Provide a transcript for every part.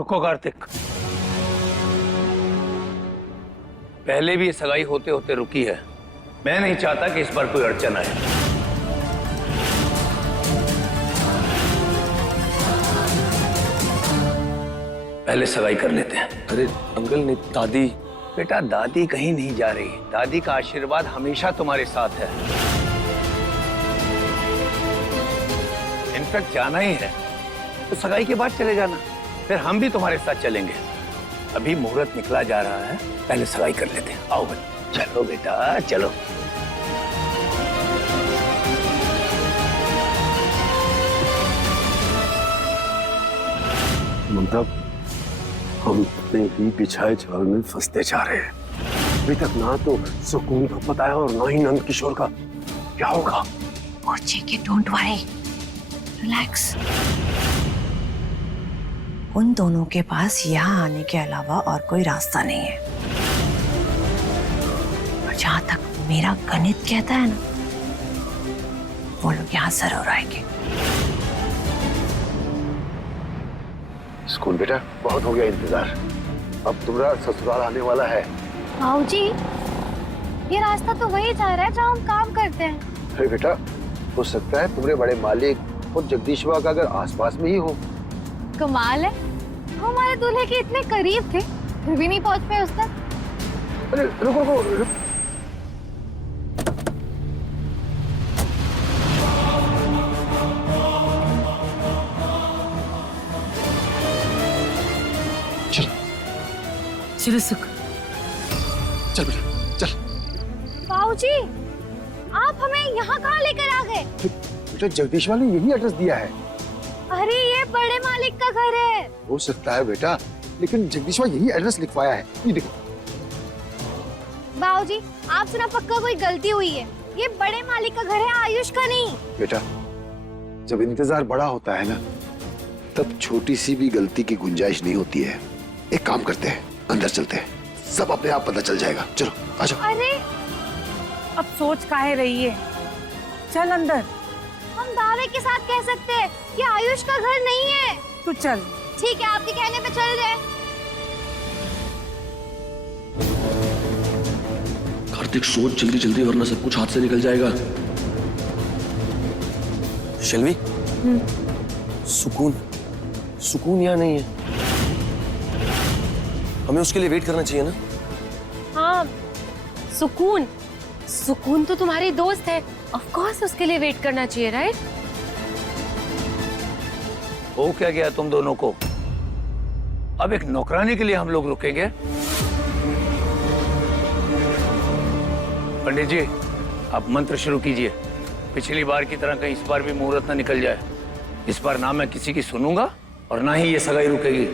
रुको कार्तिक, पहले भी ये सगाई होते होते रुकी है। मैं नहीं चाहता कि इस बार कोई अड़चन आए। पहले सगाई कर लेते हैं। अरे अंकल नहीं, दादी। बेटा दादी कहीं नहीं जा रही, दादी का आशीर्वाद हमेशा तुम्हारे साथ है। इनफैक्ट जाना ही है तो सगाई के बाद चले जाना, फिर हम भी तुम्हारे साथ चलेंगे। अभी मुहूर्त निकला जा रहा है, पहले सगाई कर लेते हैं। आओ भाई, चलो बेटा चलो। ममता, हम अपने ही बिछाए जाल में फंसते जा रहे हैं। अभी तक ना तो सुकून का पता है और ना ही नंद किशोर का। क्या होगा? और जेके, डोंट वरी, रिलैक्स। उन दोनों के पास यहाँ आने के अलावा और कोई रास्ता नहीं है। और जहां तक मेरा गणित कहता है ना, वो लोग यहाँ जरूर आएंगे। सुकून बेटा, बहुत हो गया इंतजार। अब तुम्हारा ससुराल आने वाला है। भाऊजी, ये रास्ता तो वही जा रहा है जहाँ हम काम करते हैं। अरे बेटा, हो सकता है तुम्हारे बड़े मालिक और जगदीशवा का अगर आसपास में ही हो। कमाल है, हम हमारे दूल्हे के इतने करीब थे फिर भी नहीं पहुंच पाए उस तक। अरे रुको रुको रुको। चलो सुख, चल बेटा चल। भाऊजी, आप हमें यहाँ कहाँ लेकर आ गए? बेटा जगदीशवा ने यही एड्रेस दिया है। अरे ये बड़े मालिक का घर है। हो सकता है बेटा, लेकिन जगदीशवा यही एड्रेस लिखवाया है। ये देखो। भाऊजी, आपसे ना पक्का कोई गलती हुई है। ये बड़े मालिक का घर है, आयुष का नहीं। बेटा, जब इंतजार बड़ा होता है ना, तब छोटी सी भी गलती की गुंजाइश नहीं होती है। एक काम करते हैं, अंदर चलते हैं, सब अपने आप पता चल जाएगा। चलो आ जाओ। अरे अब सोच काहे रही है, चल अंदर। हम दावे के साथ कह सकते हैं कि आयुष का घर नहीं है। तू चल। ठीक है, आपके कहने पे चल रहे। कार्तिक सोच जल्दी जल्दी, वरना सब कुछ हाथ से निकल जाएगा। शैलवी, सुकून सुकून यहाँ नहीं है। हमें उसके लिए वेट करना चाहिए ना। हाँ, सुकून सुकून तो तुम्हारी दोस्त है, ऑफ कोर्स उसके लिए वेट करना चाहिए, राइट? हो क्या गया तुम दोनों को? अब एक नौकरानी के लिए हम लोग रुकेंगे? पंडित जी, आप मंत्र शुरू कीजिए। पिछली बार की तरह कहीं इस बार भी मुहूर्त ना निकल जाए। इस बार ना मैं किसी की सुनूंगा और ना ही ये सगाई रुकेगी।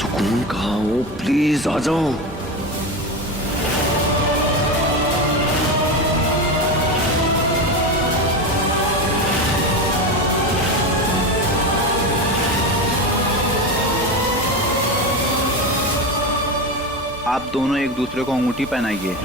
सुकून कहाँ हो? प्लीज आ जाओ। आप दोनों एक दूसरे को अंगूठी पहनाइए।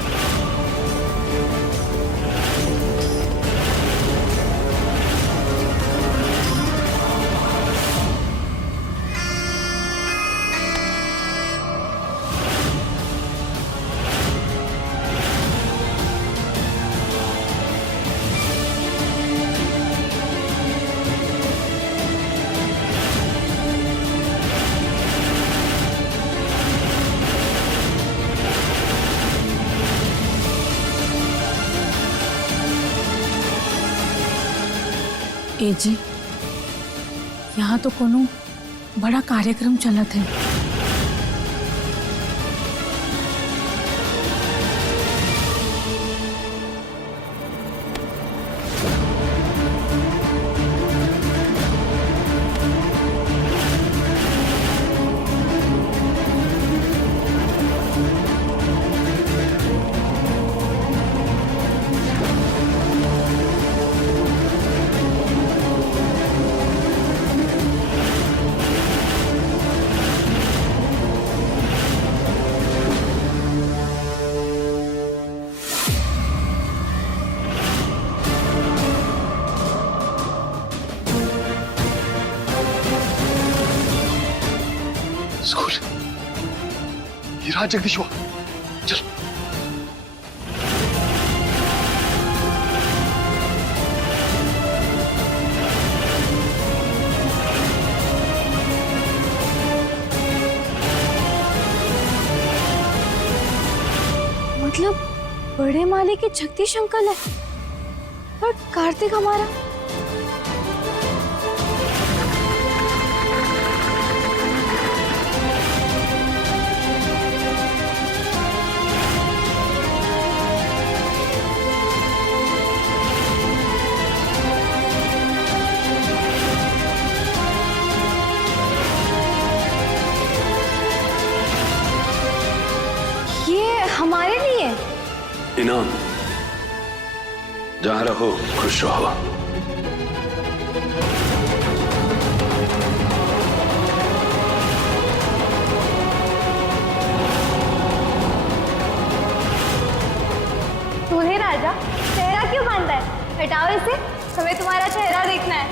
ए जी, यहाँ तो कोनो बड़ा कार्यक्रम चलत है। स्कूल ये रहा जगदीश हुआ। चल मतलब बड़े माले के जगदीश अंकल है और कार्तिक हमारा। ये हमारे लिए इनाम, जहां रहो खुश रहो। दूल्हे राजा चेहरा क्यों बांधा है? हटाओ इसे, हमें तुम्हारा चेहरा देखना है।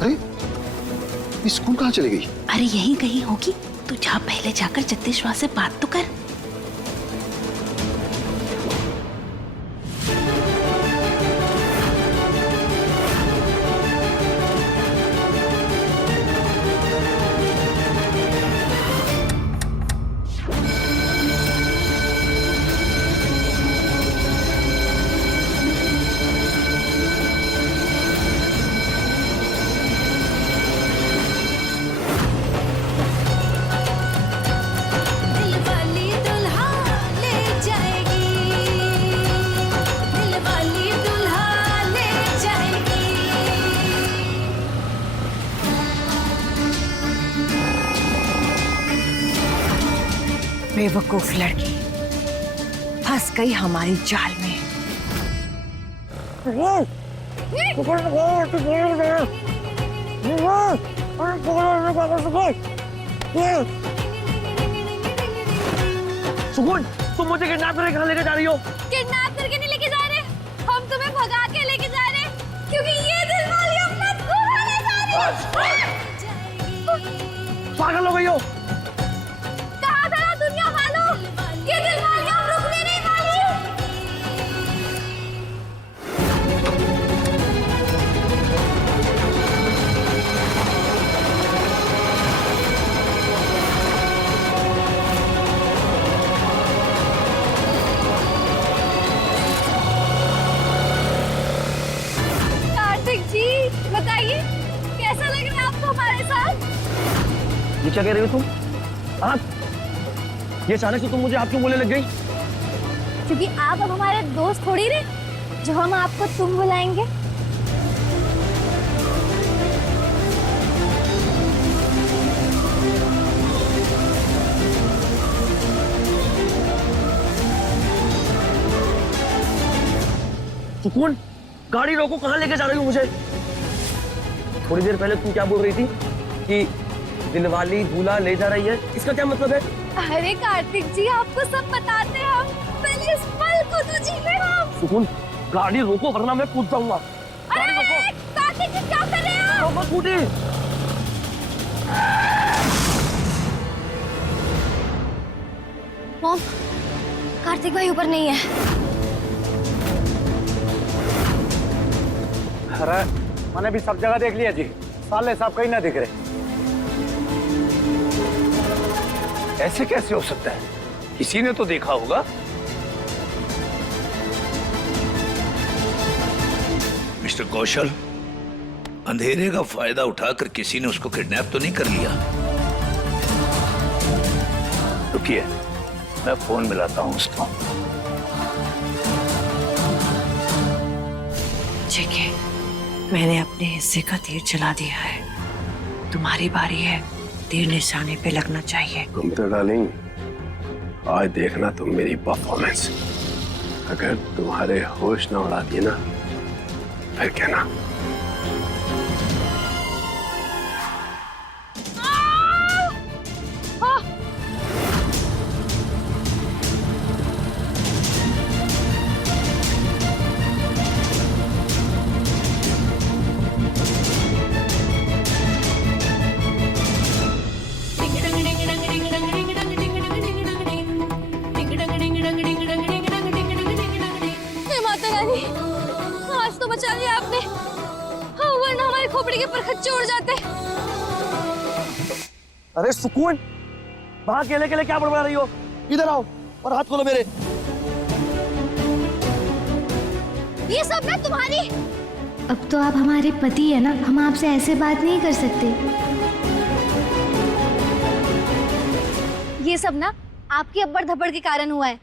अरे ये स्कूल कहाँ चली गई? अरे यहीं कहीं होगी, तू जा पहले जाकर जगदीशवा से बात तो कर। बेवकूफ लड़की फंस गई हमारी जाल में। सुकून, तुम मुझे किडनैप करके कहाँ लेके जा रही हो? किडनैप करके नहीं लेके जा रहे, हम तुम्हें भगा के लेके जा रहे हैं, क्योंकि ये दिलवाली अपना दूल्हा ले जा रही है। पागल हो गई हो? कहा था ना दुनिया वालों, ये दिलवाली अब रुकने नहीं वाली है। कार्तिक जी बताइए, कैसा लग रहा है आपको हमारे साथ? ये क्या कह रही हो तुम? हाँ, ये अचानक से तुम मुझे आप क्यों बोलने लग गई? क्योंकि आप अब हमारे दोस्त थोड़ी रहे जो हम आपको तुम बुलाएंगे। सुकून, गाड़ी रोको, कहाँ लेके जा रही हो मुझे? थोड़ी देर पहले तुम क्या बोल रही थी कि दिलवाली दूल्हा ले जा रही है, इसका क्या मतलब है? अरे कार्तिक जी, आपको सब बताते हैं हम, पहले इस पल को तो जी ले हम। सुकून, गाड़ी रोको वरना मैं कूद जाऊंगा। गाड़ी अरे कार्तिक जी क्या कर रहे हो? रोको स्कूटी। मॉम, कार्तिक भाई ऊपर नहीं है। अरे मैंने भी सब जगह देख लिया जी, साले साहब कहीं ना दिख रहे। ऐसे कैसे हो सकता है? किसी ने तो देखा होगा। मिस्टर कौशल, अंधेरे का फायदा उठाकर किसी ने उसको किडनैप तो नहीं कर लिया? रुकिए, मैं फोन मिलाता हूँ उसको। ठीक है, मैंने अपने हिस्से का तीर चला दिया है, तुम्हारी बारी है, तीर निशाने पे लगना चाहिए। तुम तो डार्लिंग, आज देखना तुम मेरी परफॉर्मेंस। अगर तुम्हारे होश न उड़ा दिए ना, फिर कहना। खोपड़ी के परखच्चे उड़ जाते। अरे सुकून, वहां अकेले अकेले क्या बड़बड़ा रही हो? इधर आओ और हाथ खोलो मेरे। ये सब ना तुम्हारी। अब तो आप हमारे पति है ना, हम आपसे ऐसे बात नहीं कर सकते। ये सब ना आपकी अब्बड़ धब्बड़ के कारण हुआ है।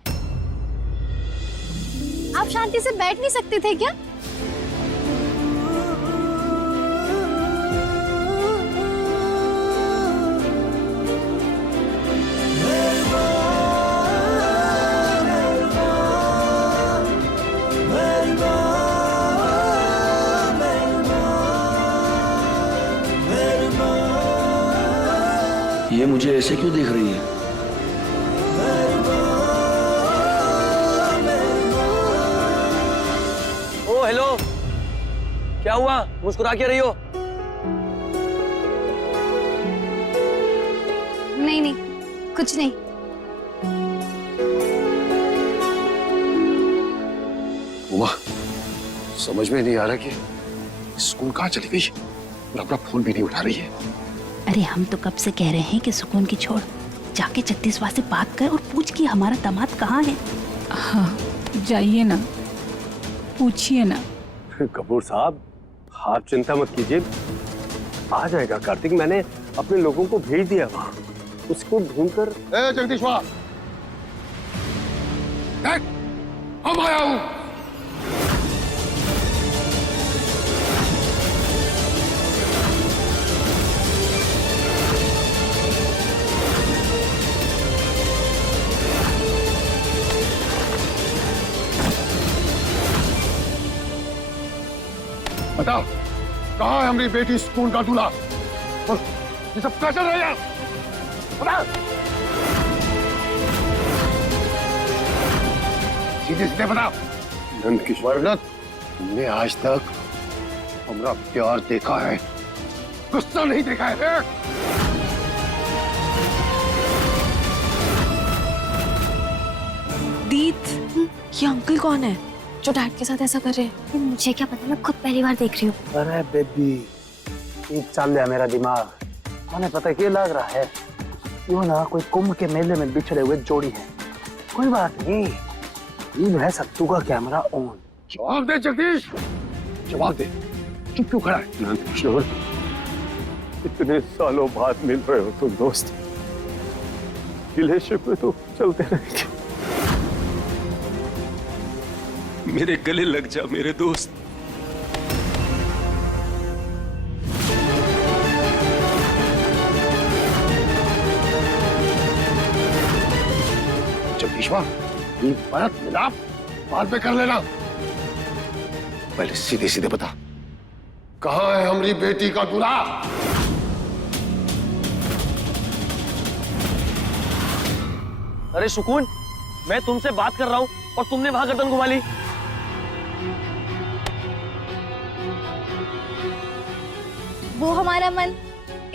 आप शांति से बैठ नहीं सकते थे क्या? ये मुझे ऐसे क्यों देख रही है? ओ हेलो, क्या हुआ? मुस्कुरा के रही हो? नहीं नहीं, कुछ नहीं। उमा, समझ में नहीं आ रहा कि सुकून कहाँ चली गई और अपना फोन भी नहीं उठा रही है। अरे हम तो कब से कह रहे हैं कि सुकून की छोड़, जाके जगदीशवा से बात कर और पूछ कि हमारा दामाद कहाँ है। हाँ जाइए ना, पूछिए ना। कपूर साहब, आप चिंता मत कीजिए, आ जाएगा कार्तिक। मैंने अपने लोगों को भेज दिया वहां, उसको ढूंढकर। जगदीशवा, हम आया हूं। बताओ, कहाँ है हमारी बेटी सुकून का दूल्हा? ये सब क्या चल रहा है? बताओ। सीधे सीधे बताओ। नंद किशोर, तुमने आज तक हमारा प्यार देखा है, गुस्सा नहीं देखा है। दीद, ये अंकल कौन है जो डैड के साथ ऐसा कर रहे हैं? मुझे क्या पता, मैं खुद पहली बार देख रही हूँ। अरे बेबी, एक चल गया मेरा दिमाग। मैंने पता क्या लग रहा है, यो ना कोई कुंभ के मेले में बिछड़े हुए जोड़ी है। कोई बात नहीं, ये है सत्तू का कैमरा ऑन। जवाब दे जगदीश, जवाब दे। चुप क्यों खड़ा है? नंद किशोर, इतने सालों बाद मिल रहे हो तुम दोस्त, गिले शिकवे तो चलते रहेंगे। मेरे गले लग जा मेरे दोस्त। जगदीशवा, ये परत मिलाप बाद में कर लेना, पहले सीधे सीधे बता, कहाँ है हमारी बेटी का दूल्हा? अरे सुकून, मैं तुमसे बात कर रहा हूँ और तुमने वहां गर्दन घुमा ली। वो हमारा मन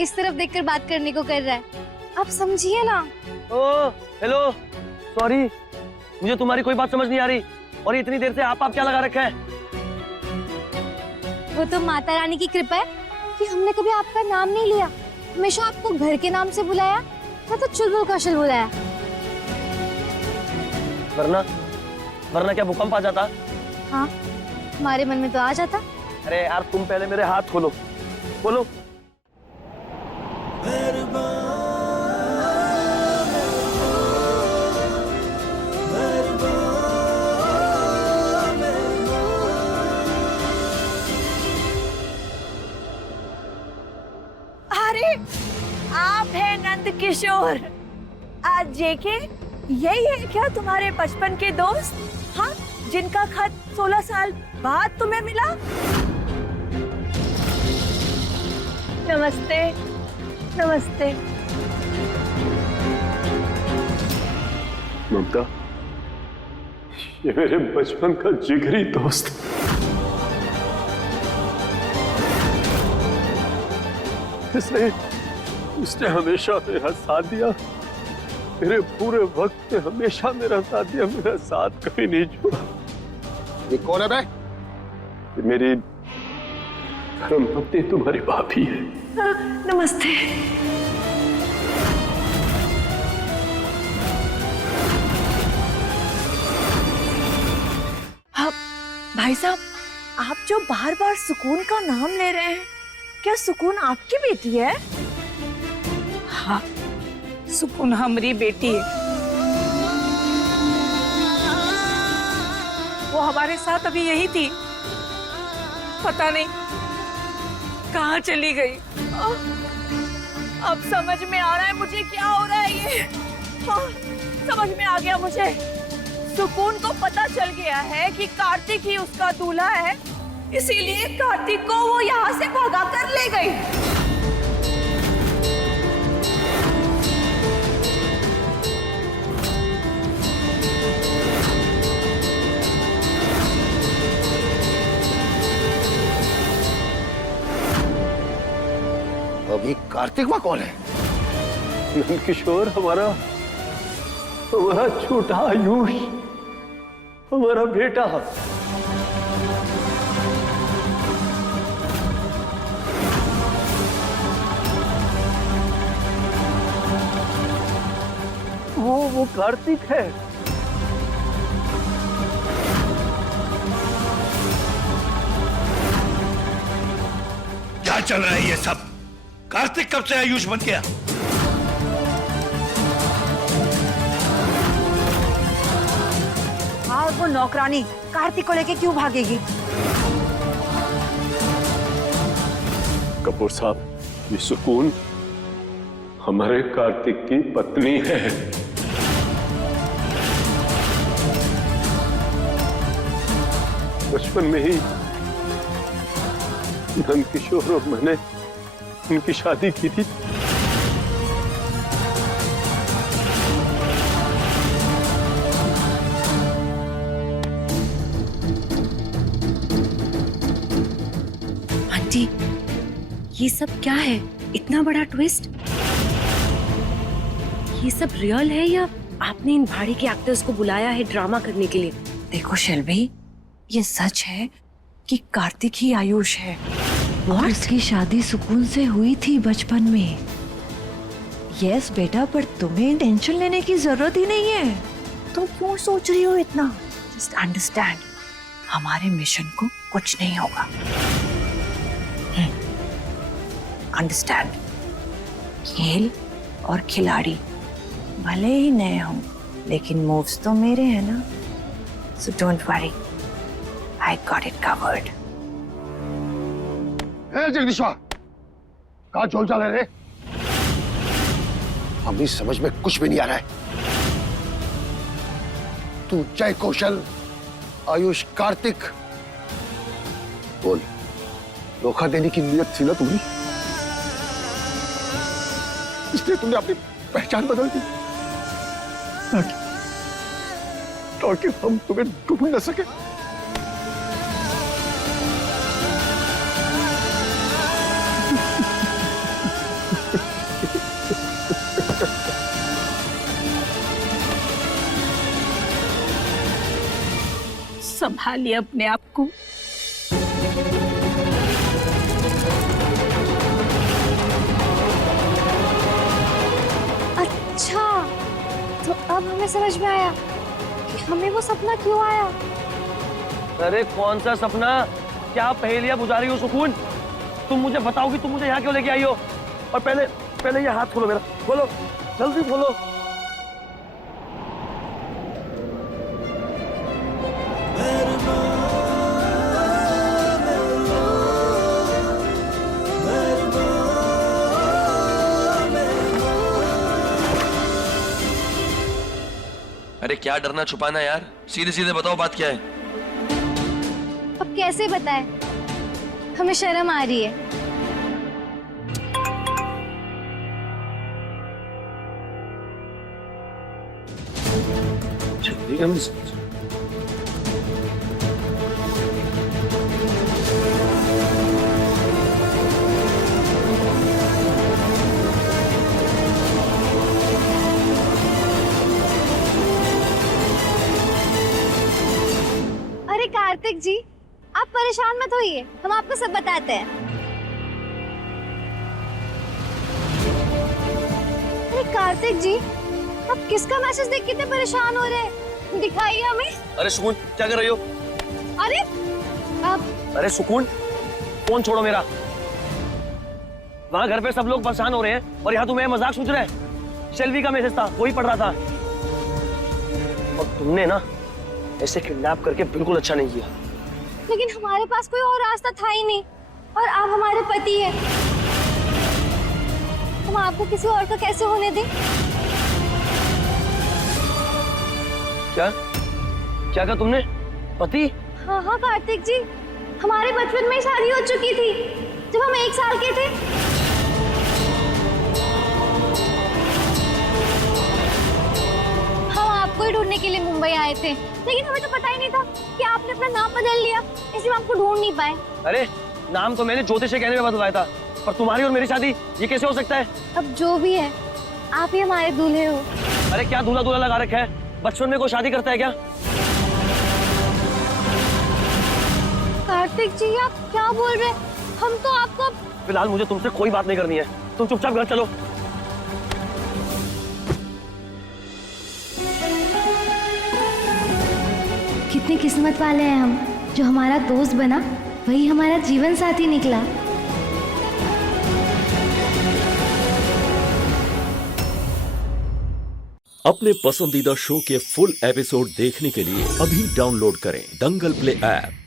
इस तरफ देखकर बात करने को कर रहा है, आप समझिए ना। ओ हेलो, सॉरी, मुझे तुम्हारी कोई बात समझ नहीं आ रही। और इतनी देर से आप क्या लगा रखा है? वो तो माता रानी की कृपा है कि हमने कभी आपका नाम नहीं लिया, हमेशा आपको घर के नाम से बुलाया, मैं तो चुलबुल कौशल बुलाया। वरना क्या भूकंप आ जाता? हाँ, हमारे मन में तो आ जाता। अरे यार, तुम पहले मेरे हाथ खोलो, बोलो। अरे आप हैं नंद किशोर, आज जेके, यही है क्या तुम्हारे बचपन के दोस्त? हाँ, जिनका खत 16 साल बाद तुम्हें मिला? नमस्ते। नमस्ते। ममता, ये मेरे बचपन का जिगरी दोस्त। इसने हमेशा मेरा साथ दिया, मेरे पूरे वक्त में हमेशा मेरा साथ दिया, मेरा साथ कभी नहीं छोड़ा। ये कौन है बे? मेरी धर्मपत्नी तुम्हारी भाभी है। नमस्ते। भाई साहब, आप जो बार बार सुकून का नाम ले रहे हैं, क्या सुकून आपकी बेटी है? हाँ, सुकून हमारी बेटी है। वो हमारे साथ अभी यही थी, पता नहीं कहाँ चली गई। अब समझ में आ रहा है मुझे क्या हो रहा है ये। हाँ, समझ में आ गया मुझे। सुकून को पता चल गया है कि कार्तिक ही उसका दूल्हा है, इसीलिए कार्तिक को वो यहाँ से भगा कर ले गई। अभी कार्तिक माँ कौन है? नंदकिशोर हमारा छोटा आयुष, हमारा बेटा। वो कार्तिक है। क्या चल रहा है ये सब? कार्तिक कब से आयुष बन गया? और वो नौकरानी कार्तिक को लेके क्यों भागेगी? कपूर साहब, ये सुकून हमारे कार्तिक की पत्नी है। बचपन में ही नंदकिशोर और मैंने उनकी शादी की थी। आंटी, ये सब क्या है? इतना बड़ा ट्विस्ट? ये सब रियल है या आपने इन भाड़ी के एक्टर्स को बुलाया है ड्रामा करने के लिए? देखो शेल्वी, ये सच है कि कार्तिक ही आयुष है। What? उसकी शादी सुकून से हुई थी बचपन में। यस बेटा, पर तुम्हें टेंशन लेने की जरूरत ही नहीं है। तुम क्यों सोच रही हो इतना? जस्ट अंडरस्टैंड, हमारे मिशन को कुछ नहीं होगा। अंडरस्टैंड, खेल और खिलाड़ी भले ही नए हों, लेकिन मूव्स तो मेरे हैं ना। So don't worry, I got it covered. जगदीश्वर, कहाँ चोल चले रे? हमें समझ में कुछ भी नहीं आ रहा है। तू जय कौशल, आयुष, कार्तिक, बोल, धोखा देने की नीयत थी ना तुम्हें? इसलिए तुमने अपनी पहचान बदल दी ताकि हम तुम्हें ढूंढ न सके। संभालिए अपने आप को। अच्छा, तो अब हमें समझ में आया कि हमें वो सपना क्यों आया। अरे कौन सा सपना? क्या पहेलियां बुझा रही हो सुकून? तुम मुझे बताओ कि तुम मुझे यहाँ क्यों लेके आई हो? और पहले ये हाथ खोलो मेरा, खोलो, जल्दी खोलो। अरे क्या डरना छुपाना यार, सीधे सीधे बताओ बात क्या है। अब कैसे बताएं? हमें शर्म आ रही है। अरे कार्तिक जी, आप परेशान मत होइए, हम आपको सब बताते हैं। अरे कार्तिक जी, आप किसका मैसेज देख के इतने परेशान हो रहे हैं? दिखाइए हमें। अरे सुकून, क्या कर रही हो? अरे आप, अरे सुकून, फोन छोड़ो मेरा। वहाँ घर पे सब लोग परेशान हो रहे हैं और यहाँ तुम्हें मजाक सूझ रहा है। सेल्वी का मैसेज था, वही पढ़ रहा था। और तुमने ना ऐसे किडनैप करके बिल्कुल अच्छा नहीं किया। लेकिन हमारे पास कोई और रास्ता था ही नहीं, और आप हमारे पति हैं। हम आपको किसी और का कैसे होने दें? क्या क्या कहा तुमने? पति? हाँ हाँ कार्तिक जी, हमारे बचपन में ही शादी हो चुकी थी जब हम 1 साल के थे। हम आपको ही ढूंढने के लिए मुंबई आए थे, लेकिन हमें तो पता ही नहीं था कि आपने अपना नाम बदल लिया, इसलिए हम आपको ढूंढ नहीं पाए। अरे नाम तो मैंने ज्योतिष के कहने में बदलवाया था, पर तुम्हारी और मेरी शादी ये कैसे हो सकता है? अब जो भी है, आप ही हमारे दूल्हे हो। अरे क्या दूल्हा दूल्हा लगा रखा है? बचपन में कोई शादी करता है क्या? कार्तिक जी, आप क्या बोल रहे हैं? हम तो आपको... फिलहाल मुझे तुमसे कोई बात नहीं करनी है, तुम चुपचाप घर चलो। कितने किस्मत वाले हैं हम, जो हमारा दोस्त बना वही हमारा जीवन साथी निकला। अपने पसंदीदा शो के फुल एपिसोड देखने के लिए अभी डाउनलोड करें दंगल प्ले ऐप।